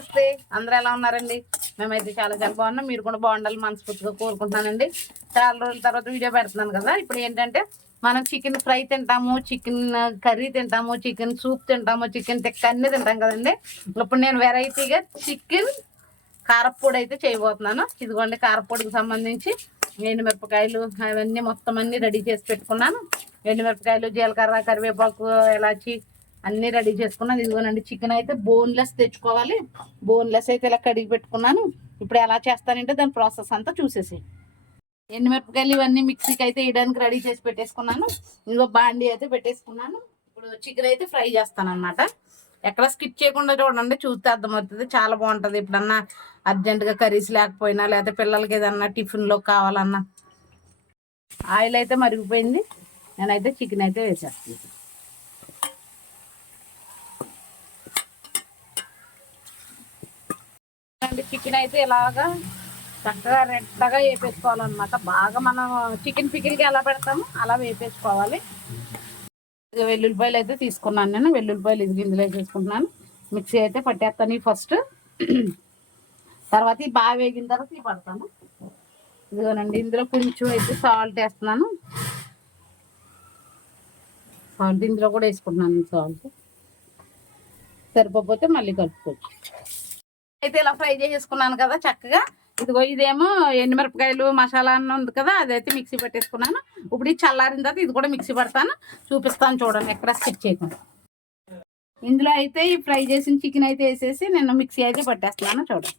నమస్తే, అందరూ ఎలా ఉన్నారండి? మేమైతే చాలా చాలా బాగున్నాం. మీరు కూడా బాగుండాలి మనస్ఫూర్తిగా కోరుకుంటున్నానండి. చాలా రోజుల తర్వాత వీడియో పెడుతున్నాను కదా. ఇప్పుడు ఏంటంటే మనం చికెన్ ఫ్రై తింటాము, చికెన్ కర్రీ తింటాము, చికెన్ సూప్ తింటాము, చికెన్ టిక్కా అన్నీ తింటాం కదండి. ఇప్పుడు నేను వెరైటీగా చికెన్ కారపొడి అయితే చేయబోతున్నాను. ఇదిగోండి కారపొడికి సంబంధించి ఎండుమిరపకాయలు అవన్నీ మొత్తం అన్నీ రెడీ చేసి పెట్టుకున్నాను. ఎండుమిరపకాయలు, జీలకర్ర, కరివేపాకు, ఇలాచి అన్నీ రెడీ చేసుకున్నాను. ఇదిగోనండి చికెన్ అయితే బోన్లెస్ తెచ్చుకోవాలి. బోన్లెస్ అయితే ఇలా కడిగి పెట్టుకున్నాను. ఇప్పుడు ఎలా చేస్తానంటే దాని ప్రాసెస్ అంతా చూసేసి ఎండుమిరపకాయలు ఇవన్నీ మిక్సీకి అయితే వేయడానికి రెడీ చేసి పెట్టేసుకున్నాను. ఇంకో బాండీ అయితే పెట్టేసుకున్నాను. ఇప్పుడు చికెన్ అయితే ఫ్రై చేస్తాను అనమాట. ఎక్కడ స్కిప్ చేయకుండా చూడండి, చూస్తే అర్థమవుతుంది. చాలా బాగుంటుంది. ఎప్పుడన్నా అర్జెంటుగా కర్రీస్ లేకపోయినా, లేకపోతే పిల్లలకి ఏదన్నా టిఫిన్లో కావాలన్నా. ఆయిల్ అయితే మరిగిపోయింది. నేనైతే చికెన్ అయితే వేసేస్తాను. చికెన్ అయితే ఇలాగా చక్కగా రెడ్డగా వేపేసుకోవాలన్నమాట. బాగా మనం చికెన్ పికిల్కి ఎలా పెడతామో అలా వేపేసుకోవాలి. వెల్లుల్లిపాయలు అయితే తీసుకున్నాను నేను. వెల్లుల్లిపాయలు ఇది గింజలు వేసేసుకుంటున్నాను. మిక్సీ అయితే పట్టేస్తాను ఫస్ట్. తర్వాత ఈ బాగా వేగిన తర్వాత ఇవి పడతాను. ఇదిగోనండి ఇందులో కొంచెం అయితే సాల్ట్ వేస్తున్నాను. సాల్ట్ ఇందులో కూడా వేసుకుంటున్నాను. సాల్ట్ సరిపోతే మళ్ళీ కలుపుకోవచ్చు. అయితే ఇలా ఫ్రై చేసేసుకున్నాను కదా చక్కగా. ఇదిగో ఇదేమో ఎండుమిరపకాయలు మసాలా అన్న ఉంది కదా, అదైతే మిక్సీ పెట్టేసుకున్నాను. ఇప్పుడు ఇది చల్లారిన తర్వాత ఇది కూడా మిక్సీ పడతాను, చూపిస్తాను చూడండి ఎక్కడ స్కిప్ చేయకుండా. ఇందులో అయితే ఈ ఫ్రై చేసిన చికెన్ అయితే వేసేసి నేను మిక్సీ అయితే పట్టేస్తున్నాను చూడండి.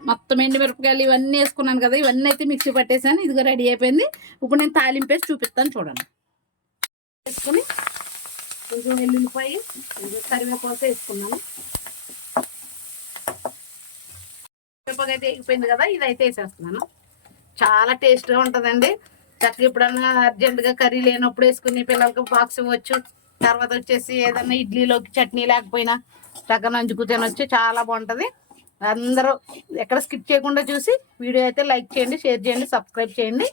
మొత్తం ఎండుమిరపకాయలు ఇవన్నీ వేసుకున్నాను కదా, ఇవన్నీ అయితే మిక్సీ పట్టేసాను. ఇదిగో రెడీ అయిపోయింది. ఇప్పుడు నేను తాలింపేసి చూపిస్తాను చూడండి. వేసుకుని కొంచెం వెల్లుల్లిపాయ, కరివేపాకు వేసుకున్నాను. కరివేపాకు అయితే వేగిపోయింది కదా, ఇదైతే వేసేస్తున్నాను. చాలా టేస్ట్గా ఉంటుందండి. చక్కగా ఎప్పుడన్నా అర్జెంటుగా కర్రీ లేనప్పుడు వేసుకుని పిల్లలకి బాక్స్ ఇవ్వచ్చు. తర్వాత వచ్చేసి ఏదన్నా ఇడ్లీలోకి చట్నీ లేకపోయినా చక్కగా నంచుకు తినొచ్చు. చాలా బాగుంటుంది. అందరూ ఎక్కడ స్కిప్ చేయకుండా చూసి వీడియో అయితే లైక్ చేయండి, షేర్ చేయండి, సబ్స్క్రైబ్ చేయండి.